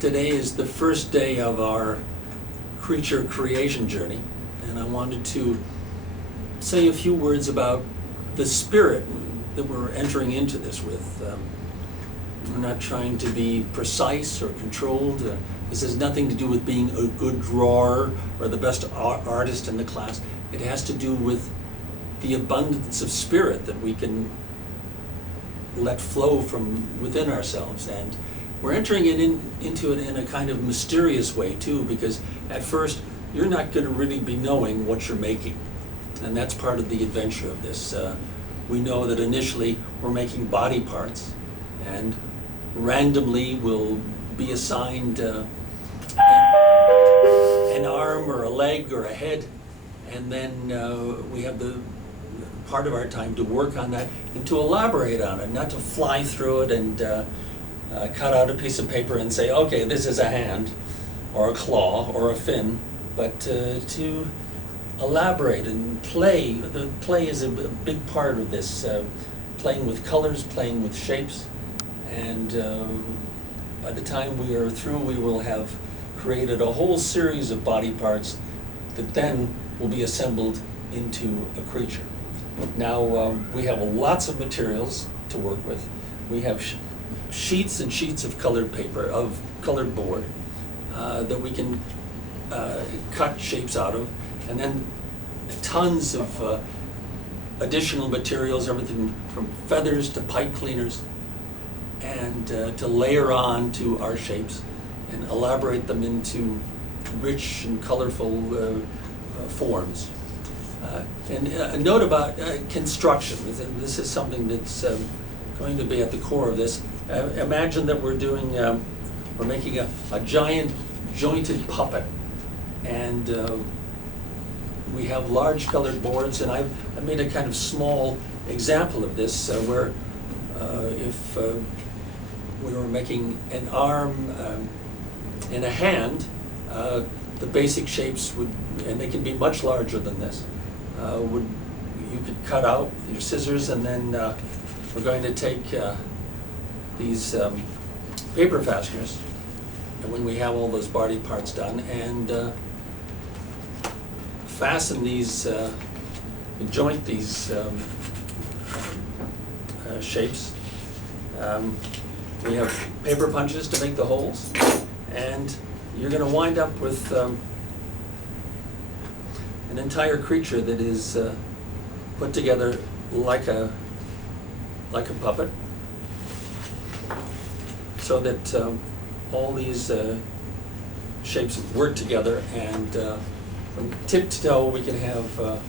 Today is the first day of our creature creation journey, and I wanted to say a few words about the spirit that we're entering into this with. We're not trying to be precise or controlled. This has nothing to do with being a good drawer or the best artist in the class. It has to do with the abundance of spirit that we can let flow from within ourselves. And we're entering into it in a kind of mysterious way too, because at first you're not going to really be knowing what you're making. And that's part of the adventure of this. We know that initially we're making body parts, and randomly we'll be assigned an arm or a leg or a head, and then we have the part of our time to work on that and to elaborate on it, not to fly through it and cut out a piece of paper and say, okay, this is a hand or a claw or a fin, but to elaborate and play. The play is a big part of this, playing with colors, playing with shapes, and by the time we are through, we will have created a whole series of body parts that then will be assembled into a creature. Now, we have lots of materials to work with. We have sheets and sheets of colored paper, of colored board, that we can cut shapes out of, and then tons of additional materials, everything from feathers to pipe cleaners, and to layer on to our shapes and elaborate them into rich and colorful forms. And a note about construction. This is something that's going to be at the core of this. Imagine that we're making a giant jointed puppet, and we have large colored boards, and I made a kind of small example of this where if we were making an arm and a hand, the basic shapes would, and they can be much larger than this, you could cut out your scissors, and then we're going to take these paper fasteners, and when we have all those body parts done, and fasten these, joint these shapes. We have paper punches to make the holes, and you're going to wind up with an entire creature that is put together like a puppet, so that all these shapes work together, and from tip to toe we can have a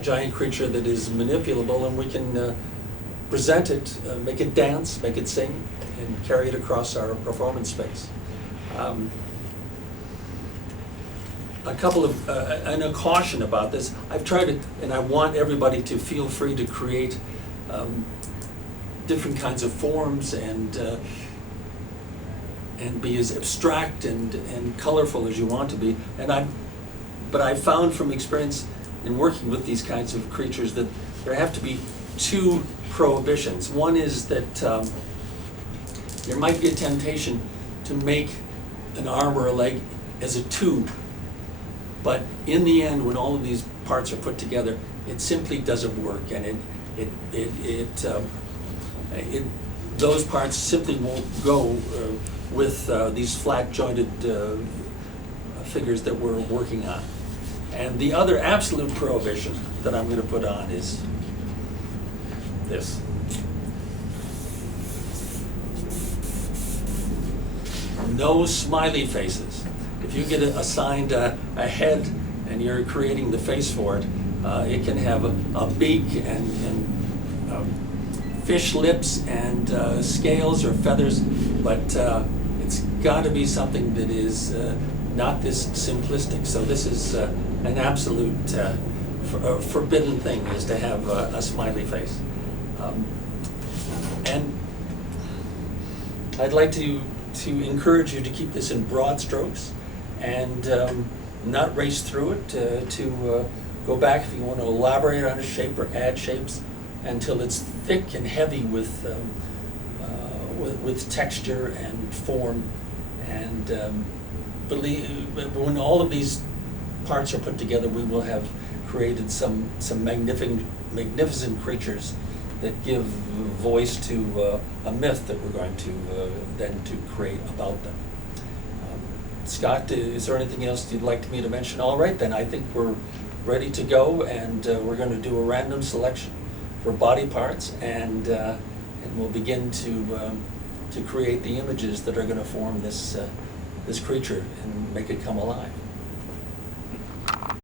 giant creature that is manipulable, and we can present it, make it dance, make it sing, and carry it across our performance space. A couple of, and a caution about this. I've tried it, and I want everybody to feel free to create different kinds of forms and be as abstract and colorful as you want to be. But I've found from experience in working with these kinds of creatures that there have to be two prohibitions. One is that there might be a temptation to make an arm or a leg as a tube, but in the end, when all of these parts are put together, it simply doesn't work, and those parts simply won't go with these flat jointed figures that we're working on. And the other absolute prohibition that I'm going to put on is this. No smiley faces. If you get assigned a head and you're creating the face for it, it can have a beak and fish lips and scales or feathers, but it's got to be something that is not this simplistic. So this is an absolute forbidden thing, is to have a smiley face. And I'd like to encourage you to keep this in broad strokes and not race through it, to go back if you want to elaborate on a shape or add shapes until it's thick and heavy with texture and form, And when all of these parts are put together, we will have created some magnificent creatures that give voice to a myth that we're going to then to create about them. Scott, is there anything else you'd like me to mention? All right, then I think we're ready to go, and we're going to do a random selection for body parts, and we'll begin to create the images that are going to form this creature and make it come alive.